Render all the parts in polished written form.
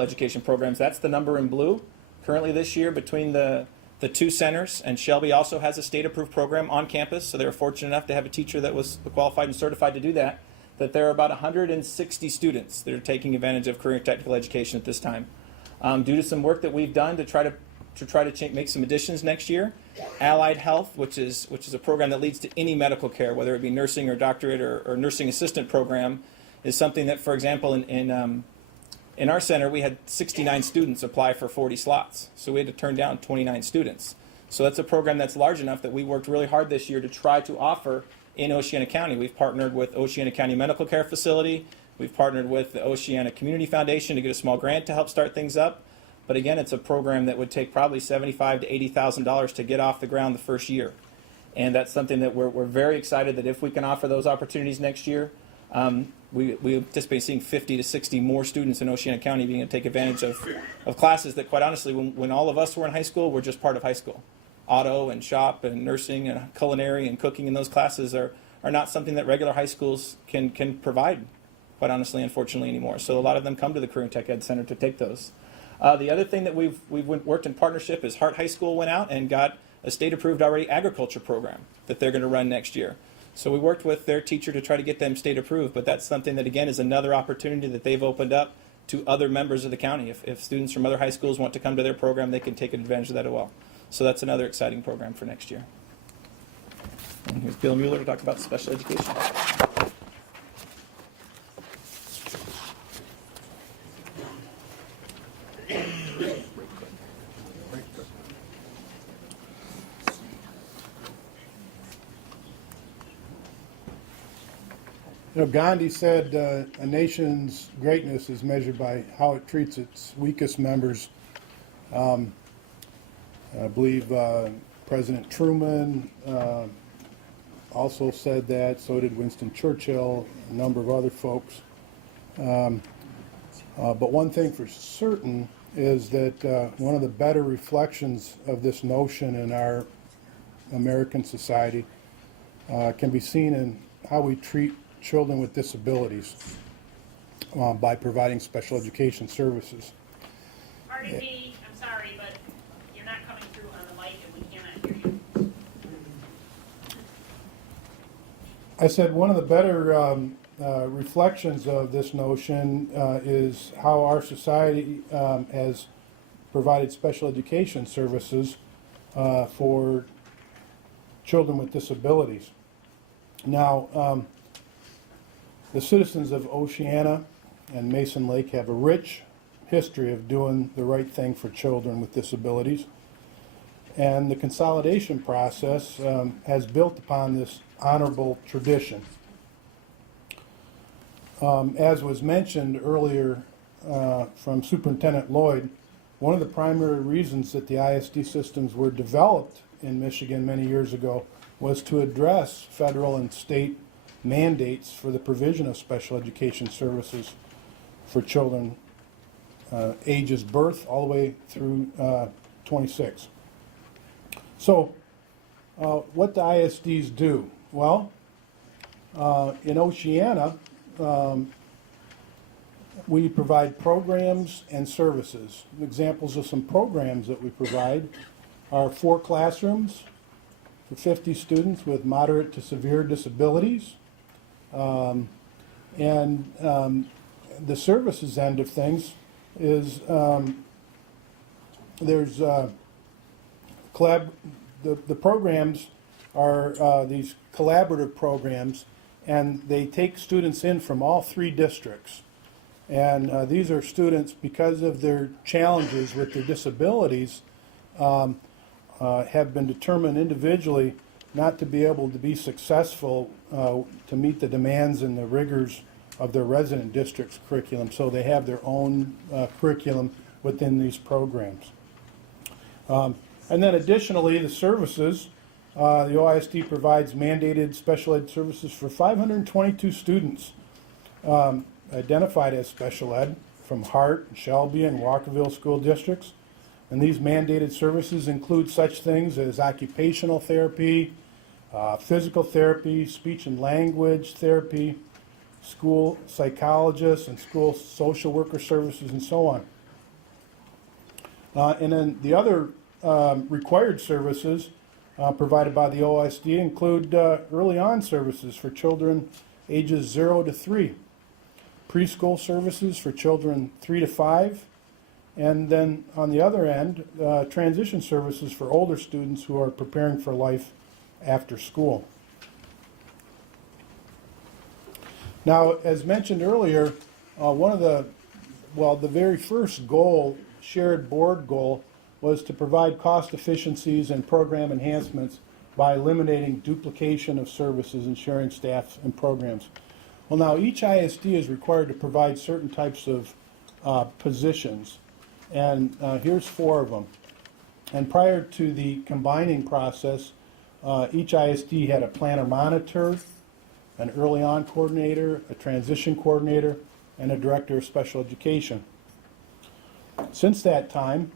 education programs. That's the number in blue currently this year between the two centers, and Shelby also has a state-approved program on campus, so they were fortunate enough to have a teacher that was qualified and certified to do that, that there are about 160 students that are taking advantage of career and technical education at this time. Due to some work that we've done to try to make some additions next year, Allied Health, which is a program that leads to any medical care, whether it be nursing or doctorate or nursing assistant program, is something that, for example, in our center, we had 69 students apply for 40 slots, so we had to turn down 29 students. So that's a program that's large enough that we worked really hard this year to try to offer in Oceana County. We've partnered with Oceana County Medical Care Facility. We've partnered with the Oceana Community Foundation to get a small grant to help start things up. But again, it's a program that would take probably $75,000 to $80,000 to get off the ground the first year. And that's something that we're very excited that if we can offer those opportunities next year, we anticipate seeing 50 to 60 more students in Oceana County being able to take advantage of classes that, quite honestly, when all of us were in high school, were just part of high school. Auto and shop and nursing and culinary and cooking and those classes are not something that regular high schools can provide, quite honestly, unfortunately, anymore. So a lot of them come to the Career and Tech Ed Center to take those. The other thing that we've worked in partnership is Hart High School went out and got a state-approved already agriculture program that they're going to run next year. So we worked with their teacher to try to get them state approved, but that's something that, again, is another opportunity that they've opened up to other members of the county. If students from other high schools want to come to their program, they can take advantage of that as well. So that's another exciting program for next year. And here's Bill Mueller to talk about special education. You know, Gandhi said a nation's greatness is measured by how it treats its weakest members. I believe President Truman also said that. So did Winston Churchill, a number of other folks. But one thing for certain is that one of the better reflections of this notion in our American society can be seen in how we treat children with disabilities by providing special education services. Pardon me, I'm sorry, but you're not coming through on the mic and we cannot hear you. I said one of the better reflections of this notion is how our society has provided special education services for children with disabilities. Now, the citizens of Oceana and Mason Lake have a rich history of doing the right thing for children with disabilities. And the consolidation process has built upon this honorable tradition. As was mentioned earlier from Superintendent Lloyd, one of the primary reasons that the ISD systems were developed in Michigan many years ago was to address federal and state mandates for the provision of special education services for children ages birth all the way through 26. So what the ISDs do? Well, in Oceana, we provide programs and services. Examples of some programs that we provide are 4 classrooms for 50 students with moderate to severe disabilities. The services end of things is there's the programs are these collaborative programs, and they take students in from all 3 districts. And these are students, because of their challenges with their disabilities, have been determined individually not to be able to be successful to meet the demands and the rigors of their resident district's curriculum. So they have their own curriculum within these programs. And then additionally, the services, the OISD provides mandated special ed services for 522 students identified as special ed from Hart, Shelby, and Walkerville school districts. And these mandated services include such things as occupational therapy, physical therapy, speech and language therapy, school psychologists, and school social worker services, and so on. And then the other required services provided by the OSD include early on services for children ages 0 to 3, preschool services for children 3 to 5, and then on the other end, transition services for older students who are preparing for life after school. Now, as mentioned earlier, the very first goal, shared board goal, was to provide cost efficiencies and program enhancements by eliminating duplication of services and sharing staff and programs. Well, now each ISD is required to provide certain types of positions, and here's 4 of them. And prior to the combining process, each ISD had a planner monitor, an early on coordinator, a transition coordinator, and a director of special education. Since that time,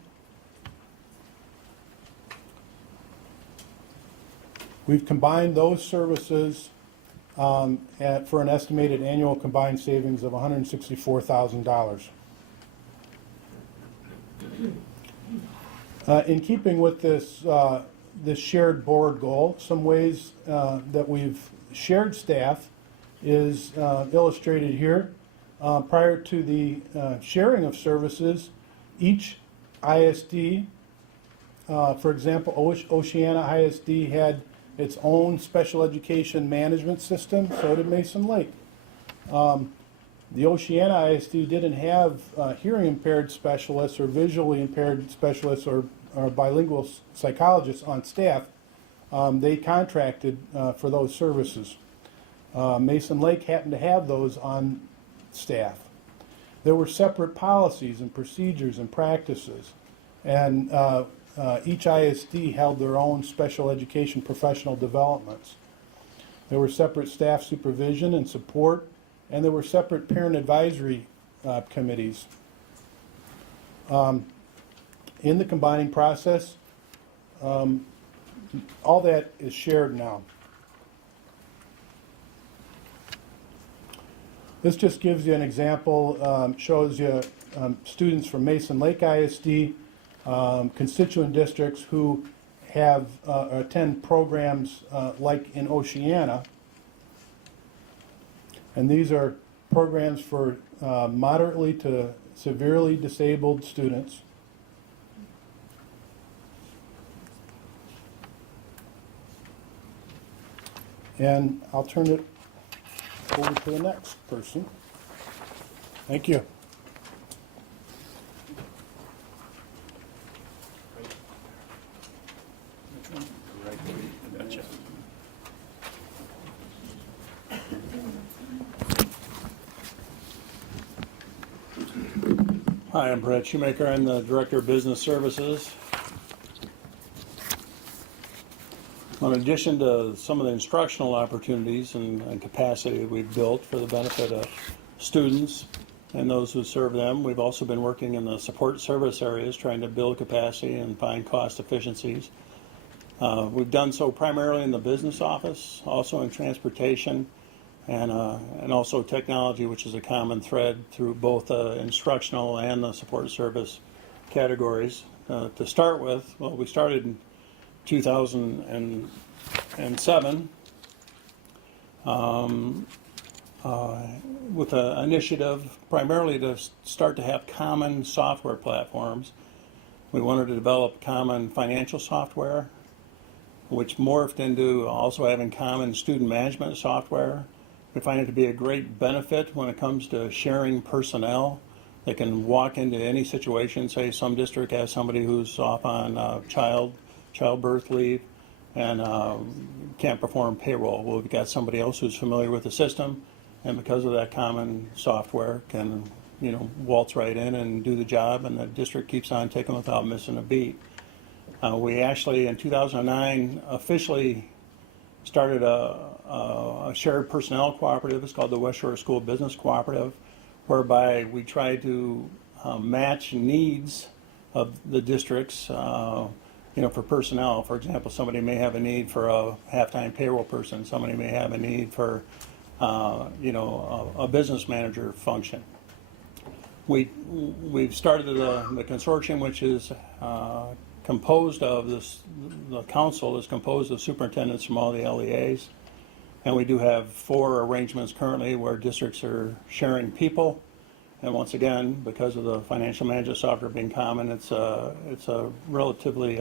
we've combined those services for an estimated annual combined savings of $164,000. In keeping with this shared board goal, some ways that we've shared staff is illustrated here. Prior to the sharing of services, each ISD, for example, Oceana ISD had its own special education management system, so did Mason Lake. The Oceana ISD didn't have hearing impaired specialists or visually impaired specialists or bilingual psychologists on staff. They contracted for those services. Mason Lake happened to have those on staff. There were separate policies and procedures and practices, and each ISD held their own special education professional developments. There were separate staff supervision and support, and there were separate parent advisory committees. In the combining process, all that is shared now. This just gives you an example, shows you students from Mason Lake ISD, constituent districts who have attend programs like in Oceana. And these are programs for moderately to severely disabled students. And I'll turn it over to the next person. Thank you. Gotcha. Hi, I'm Brett Shoemaker. I'm the Director of Business Services. In addition to some of the instructional opportunities and capacity that we've built for the benefit of students and those who serve them, we've also been working in the support service areas trying to build capacity and find cost efficiencies. We've done so primarily in the business office, also in transportation, and also technology, which is a common thread through both the instructional and the support service categories. To start with, well, we started in 2007 with an initiative primarily to start to have common software platforms. We wanted to develop common financial software, which morphed into also having common student management software. We find it to be a great benefit when it comes to sharing personnel. They can walk into any situation, say some district has somebody who's off on childbirth leave and can't perform payroll. Well, we've got somebody else who's familiar with the system, and because of that common software can waltz right in and do the job, and the district keeps on ticking without missing a beat. We actually, in 2009, officially started a shared personnel cooperative. It's called the West Shore School Business Cooperative, whereby we try to match needs of the districts, for personnel. For example, somebody may have a need for a half-time payroll person. Somebody may have a need for, a business manager function. We've started the consortium, which is composed of this. The council is composed of superintendents from all the LEAs, and we do have 4 arrangements currently where districts are sharing people. And once again, because of the financial management software being common, it's a relatively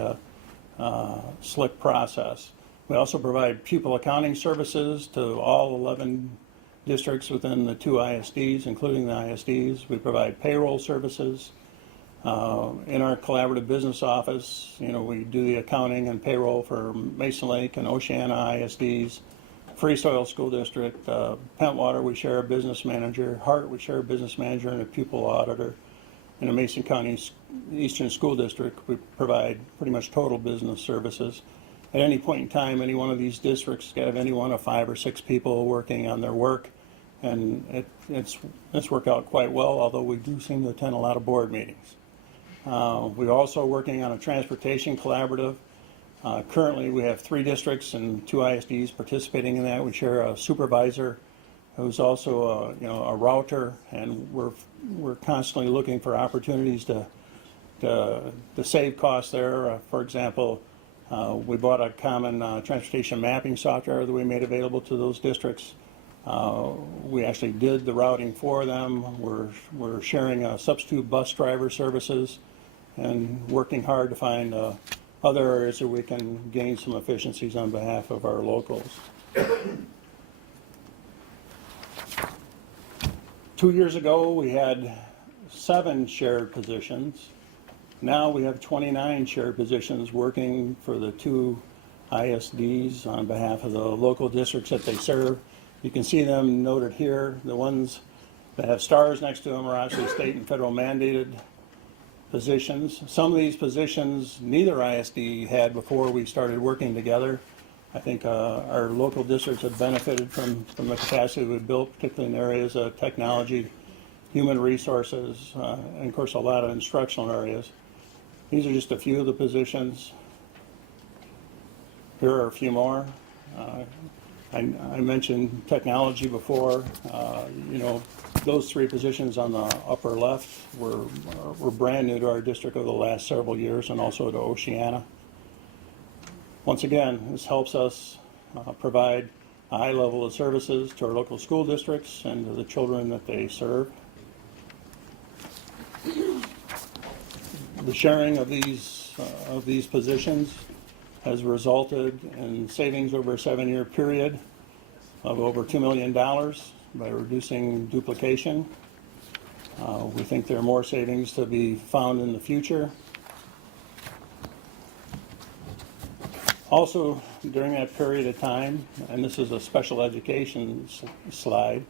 slick process. We also provide pupil accounting services to all 11 districts within the 2 ISDs, including the ISDs. We provide payroll services. In our collaborative business office, we do the accounting and payroll for Mason Lake and Oceana ISDs. Free Soil School District, Pentwater, we share a business manager. Hart, we share a business manager and a pupil auditor. In the Mason County Eastern School District, we provide pretty much total business services. At any point in time, any one of these districts can have any one of 5 or 6 people working on their work, and it's worked out quite well, although we do seem to attend a lot of board meetings. We're also working on a transportation collaborative. Currently, we have 3 districts and 2 ISDs participating in that. We share a supervisor who's also a router, and we're constantly looking for opportunities to save costs there. For example, we bought a common transportation mapping software that we made available to those districts. We actually did the routing for them. We're sharing substitute bus driver services and working hard to find other areas where we can gain some efficiencies on behalf of our locals. 2 years ago, we had 7 shared positions. Now we have 29 shared positions working for the 2 ISDs on behalf of the local districts that they serve. You can see them noted here. The ones that have stars next to them are actually state and federal mandated positions. Some of these positions neither ISD had before we started working together. I think our local districts have benefited from the capacity we've built, particularly in areas of technology, human resources, and of course a lot of instructional areas. These are just a few of the positions. Here are a few more. I mentioned technology before. Those 3 positions on the upper left were brand new to our district over the last several years, and also to Oceana. Once again, this helps us provide a high level of services to our local school districts and to the children that they serve. The sharing of these positions has resulted in savings over a 7-year period of over $2 million by reducing duplication. We think there are more savings to be found in the future. Also, during that period of time, and this is a special education slide,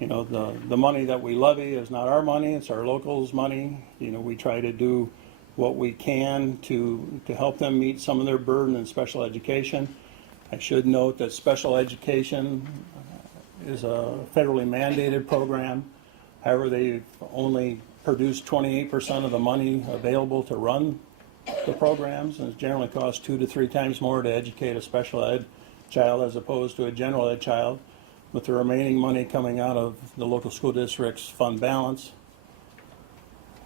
the money that we levy is not our money, it's our locals' money. We try to do what we can to help them meet some of their burden in special education. I should note that special education is a federally mandated program. However, they've only produced 28% of the money available to run the programs, and it generally costs 2 to 3 times more to educate a special ed child as opposed to a general ed child, with the remaining money coming out of the local school district's fund balance.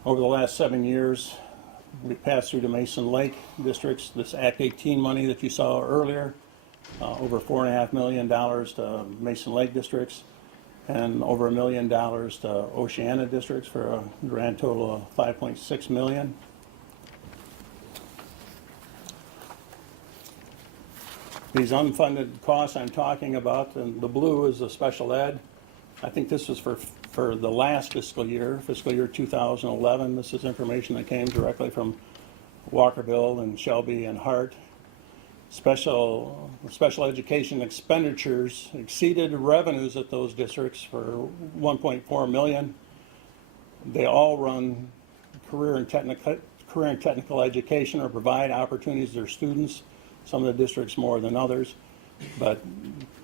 Over the last 7 years, we passed through the Mason Lake districts this Act 18 money that you saw earlier, over $4.5 million to Mason Lake districts, and over $1 million to Oceana districts for a grand total of $5.6 million. These unfunded costs I'm talking about, and the blue is the special ed. I think this was for the last fiscal year 2011. This is information that came directly from Walkerville and Shelby and Hart. Special education expenditures exceeded revenues at those districts for $1.4 million. They all run career and technical education or provide opportunities to their students. Some of the districts more than others, but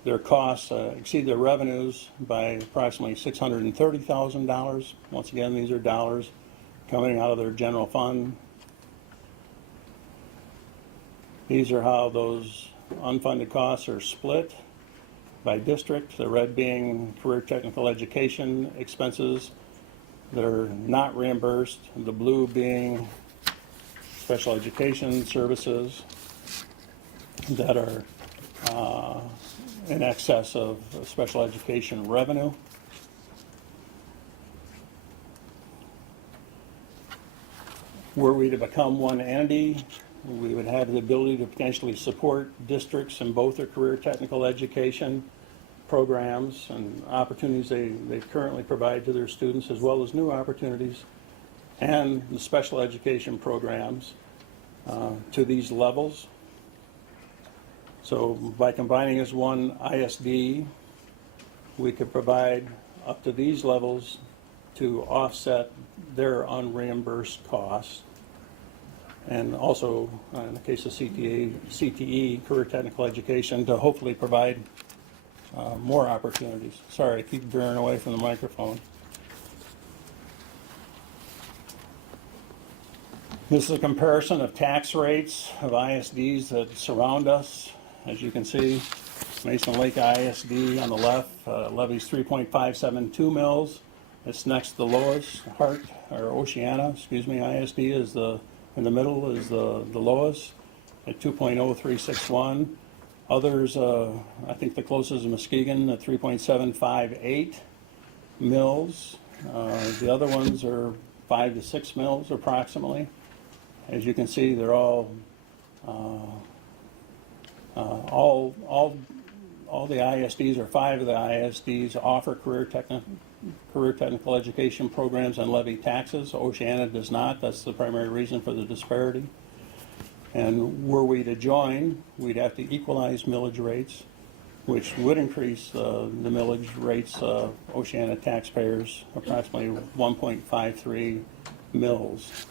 their costs exceed their revenues by approximately $630,000. Once again, these are dollars coming out of their general fund. These are how those unfunded costs are split by district, the red being career technical education expenses, that are not reimbursed, the blue being special education services that are in excess of special education revenue. Were we to become one entity, we would have the ability to potentially support districts in both their career technical education programs and opportunities they currently provide to their students, as well as new opportunities, and the special education programs to these levels. So by combining as one ISD, we could provide up to these levels to offset their unreimbursed costs. And also, in the case of CTE, Career Technical Education, to hopefully provide more opportunities. Sorry, I keep veering away from the microphone. This is a comparison of tax rates of ISDs that surround us. As you can see, Mason Lake ISD on the left levies 3.572 mils. It's next to the lowest. Oceana ISD is in the middle is the lowest at 2.0361. Others, I think the closest is Muskegon at 3.758 mils. The other ones are 5 to 6 mils approximately. As you can see, they're all the ISDs, or 5 of the ISDs, offer career technical education programs and levy taxes. Oceana does not. That's the primary reason for the disparity. And were we to join, we'd have to equalize millage rates, which would increase the millage rates of Oceana taxpayers approximately 1.53 mils.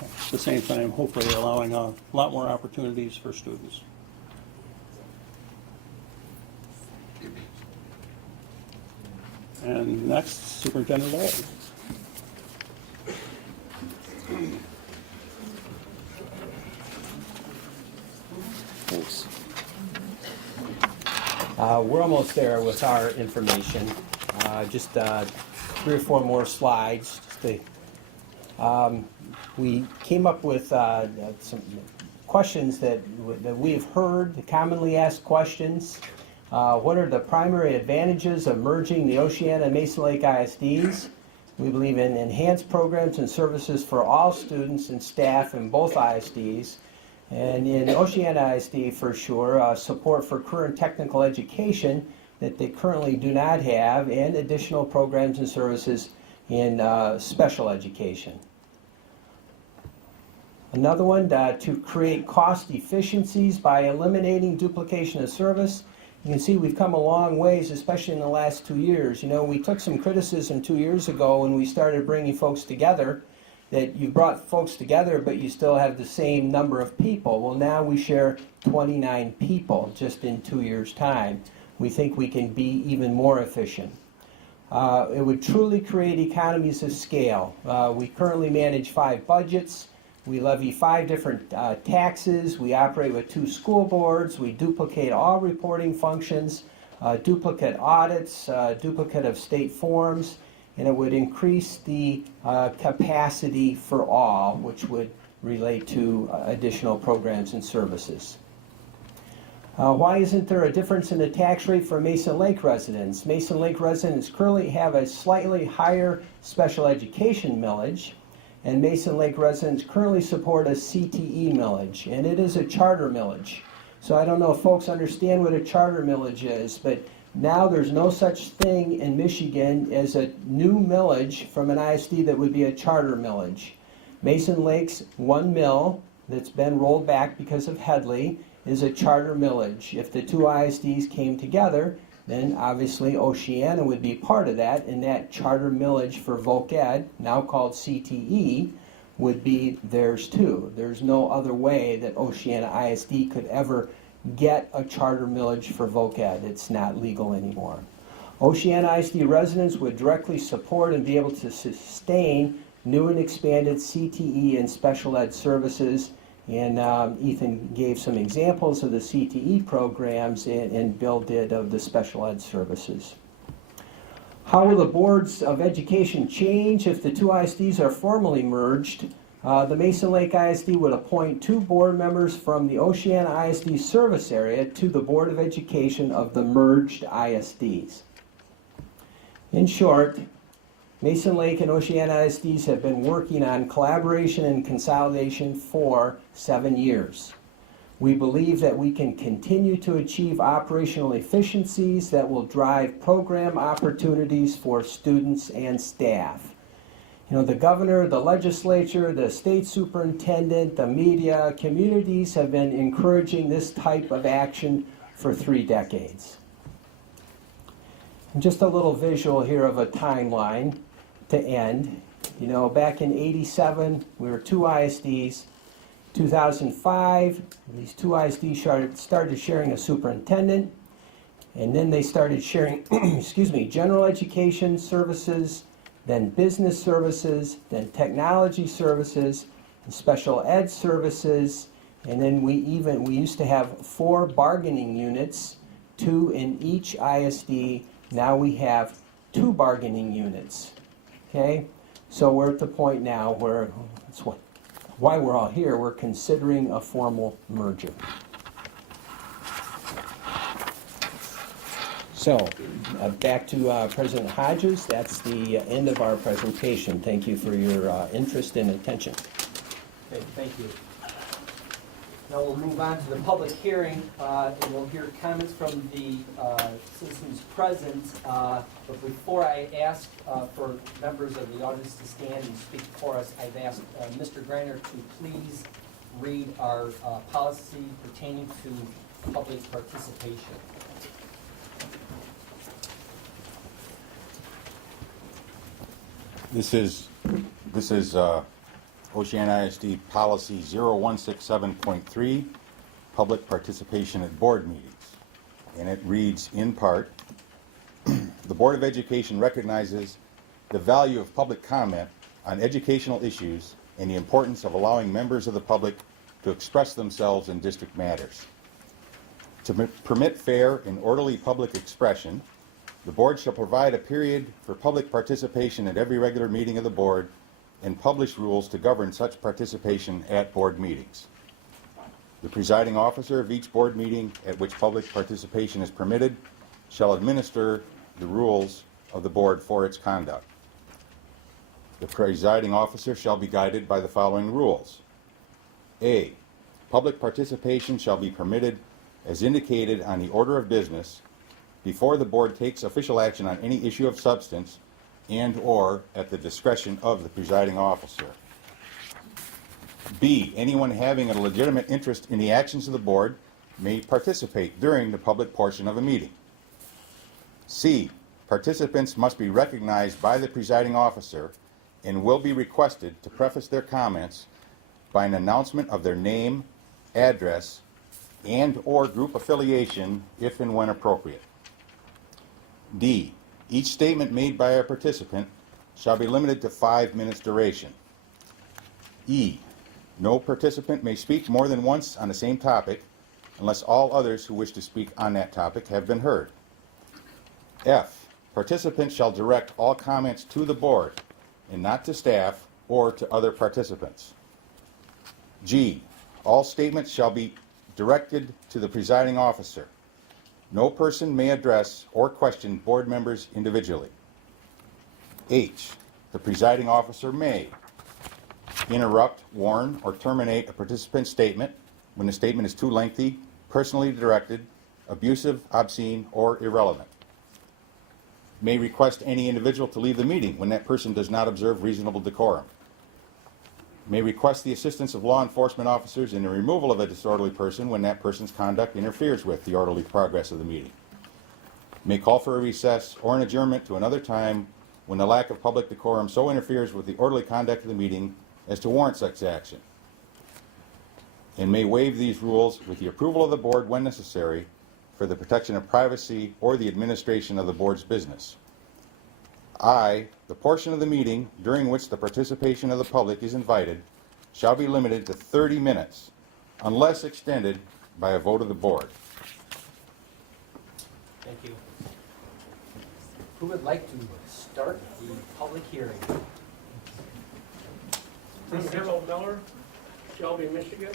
At the same time, hopefully allowing a lot more opportunities for students. And next, Superintendent Lloyd. Thanks. We're almost there with our information. Just 3 or 4 more slides. We came up with some questions that we've heard, the commonly asked questions. What are the primary advantages of merging the Oceana and Mason Lake ISDs? We believe in enhanced programs and services for all students and staff in both ISDs. And in Oceana ISD, for sure, support for career and technical education that they currently do not have, and additional programs and services in special education. Another one, to create cost efficiencies by eliminating duplication of service. You can see we've come a long ways, especially in the last 2 years. You know, we took some criticism 2 years ago when we started bringing folks together, that you brought folks together, but you still have the same number of people. Well, now we share 29 people just in 2 years' time. We think we can be even more efficient. It would truly create economies of scale. We currently manage 5 budgets. We levy 5 different taxes. We operate with 2 school boards. We duplicate all reporting functions, duplicate audits, duplicate of state forms, and it would increase the capacity for all, which would relate to additional programs and services. Why isn't there a difference in the tax rate for Mason Lake residents? Mason Lake residents currently have a slightly higher special education millage, and Mason Lake residents currently support a CTE millage, and it is a charter millage. So I don't know if folks understand what a charter millage is, but now there's no such thing in Michigan as a new millage from an ISD that would be a charter millage. Mason Lake's 1 mill that's been rolled back because of Headley is a charter millage. If the 2 ISDs came together, then obviously Oceana would be part of that, and that charter millage for Voc Ed, now called CTE, would be theirs too. There's no other way that Oceana ISD could ever get a charter millage for Voc Ed. It's not legal anymore. Oceana ISD residents would directly support and be able to sustain new and expanded CTE and special ed services. And Ethan gave some examples of the CTE programs, and Bill did of the special ed services. How will the boards of education change if the two ISDs are formally merged? The Mason Lake ISD would appoint 2 board members from the Oceana ISD service area to the Board of Education of the merged ISDs. In short, Mason Lake and Oceana ISDs have been working on collaboration and consolidation for 7 years. We believe that we can continue to achieve operational efficiencies that will drive program opportunities for students and staff. You know, the governor, the legislature, the state superintendent, the media, communities have been encouraging this type of action for 3 decades. And just a little visual here of a timeline to end. You know, back in '87, we were 2 ISDs. 2005, these 2 ISDs started sharing a superintendent, and then they started sharing, general education services, then business services, then technology services, and special ed services, and then we used to have 4 bargaining units, 2 in each ISD. Now we have 2 bargaining units. Okay, so we're at the point now where why we're all here. We're considering a formal merger. So, back to President Hodges. That's the end of our presentation. Thank you for your interest and attention. Okay, thank you. Now we'll move on to the public hearing, and we'll hear comments from the citizens present. But before I ask for members of the audience to stand and speak for us, I've asked Mr. Greiner to please read our policy pertaining to public participation. This is Oceana ISD Policy 0167.3, Public Participation at Board Meetings. And it reads in part, the Board of Education recognizes the value of public comment on educational issues and the importance of allowing members of the public to express themselves in district matters. To permit fair and orderly public expression, the Board shall provide a period for public participation at every regular meeting of the Board and publish rules to govern such participation at board meetings. The presiding officer of each board meeting at which public participation is permitted shall administer the rules of the board for its conduct. The presiding officer shall be guided by the following rules. A. Public participation shall be permitted as indicated on the order of business before the board takes official action on any issue of substance and/or at the discretion of the presiding officer. B. Anyone having a legitimate interest in the actions of the board may participate during the public portion of a meeting. C. Participants must be recognized by the presiding officer and will be requested to preface their comments by an announcement of their name, address, and/or group affiliation if and when appropriate. D. Each statement made by a participant shall be limited to 5 minutes duration. E. No participant may speak more than once on the same topic unless all others who wish to speak on that topic have been heard. F. Participants shall direct all comments to the board and not to staff or to other participants. G. All statements shall be directed to the presiding officer. No person may address or question board members individually. H. The presiding officer may interrupt, warn, or terminate a participant's statement when the statement is too lengthy, personally directed, abusive, obscene, or irrelevant. May request any individual to leave the meeting when that person does not observe reasonable decorum. May request the assistance of law enforcement officers in the removal of a disorderly person when that person's conduct interferes with the orderly progress of the meeting. May call for a recess or an adjournment to another time when the lack of public decorum so interferes with the orderly conduct of the meeting as to warrant such action. And may waive these rules with the approval of the board when necessary for the protection of privacy or the administration of the board's business. I, the portion of the meeting during which the participation of the public is invited, shall be limited to 30 minutes, unless extended by a vote of the board. Thank you. Who would like to start the public hearing. I'm Harold Miller, Shelby, Michigan.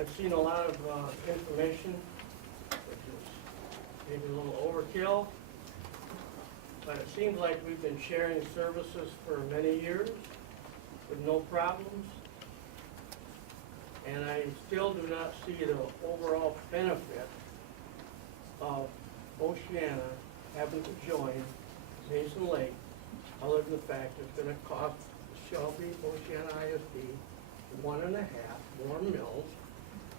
I've seen a lot of information, which is maybe a little overkill, but it seems like we've been sharing services for many years with no problems. And I still do not see the overall benefit of Oceana having to join Mason Lake, other than the fact it's gonna cost Shelby, Oceana ISD, 1.5 more mills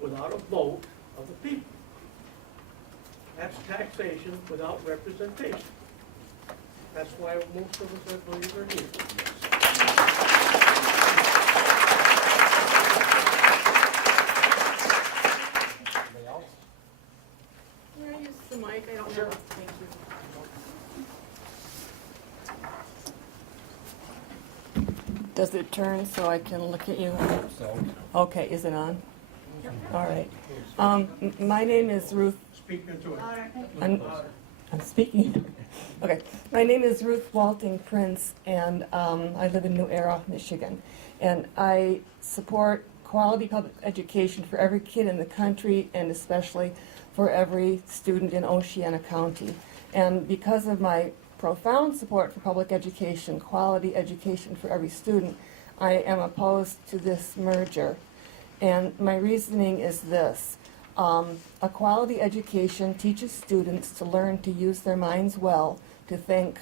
without a vote of the people. That's taxation without representation. That's why most of us, I believe, are here. Anybody else? Can I use the mic? I don't Sure. know. Thank you. Does it turn so I can look at you? Okay, is it on? All right. My name is Ruth. Speak into it. I'm speaking. Okay. My name is Ruth Walting Prince, and I live in New Era, Michigan. And I support quality public education for every kid in the country, and especially for every student in Oceana County. And because of my profound support for public education, quality education for every student, I am opposed to this merger. And my reasoning is this. A quality education teaches students to learn to use their minds well, to think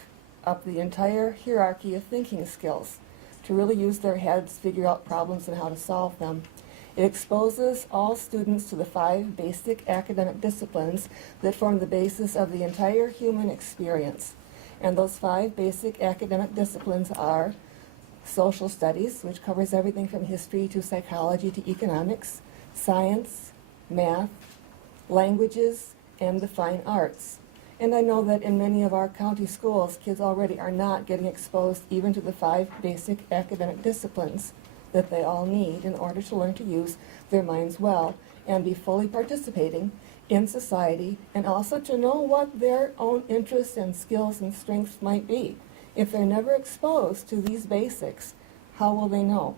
up the entire hierarchy of thinking skills, to really use their heads, figure out problems and how to solve them. It exposes all students to the 5 basic academic disciplines that form the basis of the entire human experience. And those 5 basic academic disciplines are social studies, which covers everything from history to psychology to economics, science, math, languages, and the fine arts. And I know that in many of our county schools, kids already are not getting exposed even to the 5 basic academic disciplines that they all need in order to learn to use their minds well and be fully participating in society, and also to know what their own interests and skills and strengths might be. If they're never exposed to these basics, how will they know?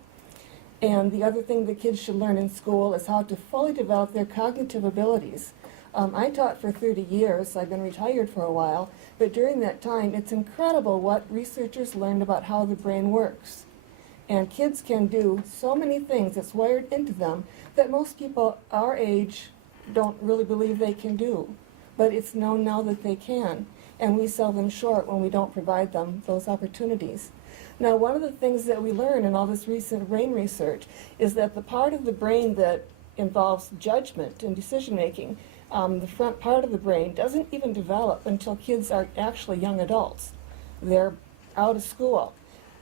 And the other thing that kids should learn in school is how to fully develop their cognitive abilities. I taught for 30 years. I've been retired for a while, but during that time, it's incredible what researchers learned about how the brain works. And kids can do so many things that's wired into them that most people our age don't really believe they can do. But it's known now that they can, and we sell them short when we don't provide them those opportunities. Now, one of the things that we learn in all this recent brain research is that the part of the brain that involves judgment and decision-making, the front part of the brain, doesn't even develop until kids are actually young adults. They're out of school.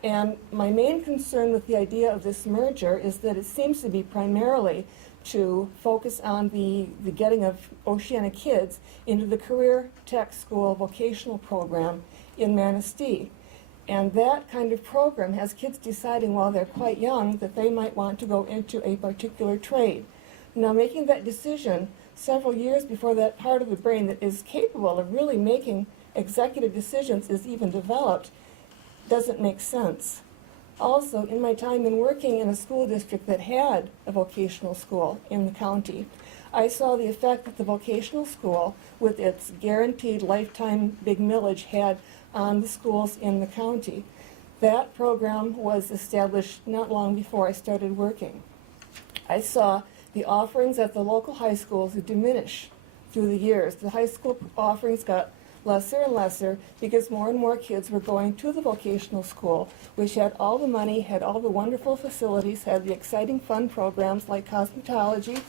And my main concern with the idea of this merger is that it seems to be primarily to focus on the getting of Oceana kids into the career tech school vocational program in Manistee. And that kind of program has kids deciding while they're quite young that they might want to go into a particular trade. Now, making that decision several years before that part of the brain that is capable of really making executive decisions is even developed doesn't make sense. Also, in my time in working in a school district that had a vocational school in the county, I saw the effect that the vocational school, with its guaranteed lifetime big millage, had on the schools in the county. That program was established not long before I started working. I saw the offerings at the local high schools diminish through the years. The high school offerings got lesser and lesser because more and more kids were going to the vocational school, which had all the money, had all the wonderful facilities, had the exciting fun programs like cosmetology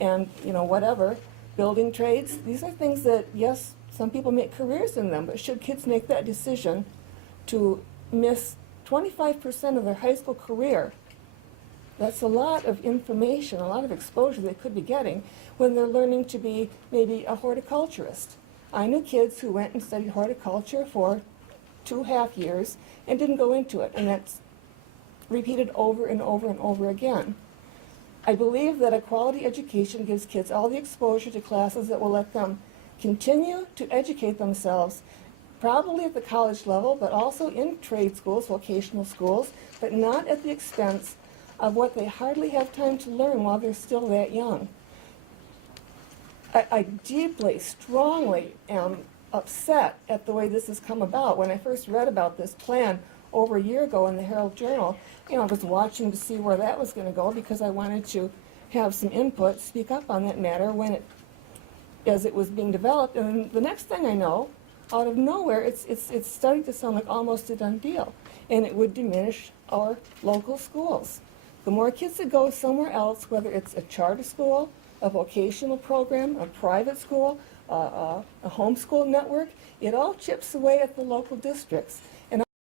and, whatever, building trades. These are things that, yes, some people make careers in them, but should kids make that decision to miss 25% of their high school career, that's a lot of information, a lot of exposure they could be getting when they're learning to be maybe a horticulturist. I knew kids who went and studied horticulture for 2.5 years and didn't go into it, and that's repeated over and over and over again. I believe that a quality education gives kids all the exposure to classes that will let them continue to educate themselves probably at the college level, but also in trade schools, vocational schools, but not at the expense of what they hardly have time to learn while they're still that young. I deeply, strongly am upset at the way this has come about. When I first read about this plan over a year ago in the Herald Journal, I was watching to see where that was going to go because I wanted to have some input, speak up on that matter as it was being developed. And the next thing I know, out of nowhere, it's starting to sound like almost a done deal, and it would diminish our local schools. The more kids that go somewhere else, whether it's a charter school, a vocational program, a private school, a homeschool network, it all chips away at the local districts.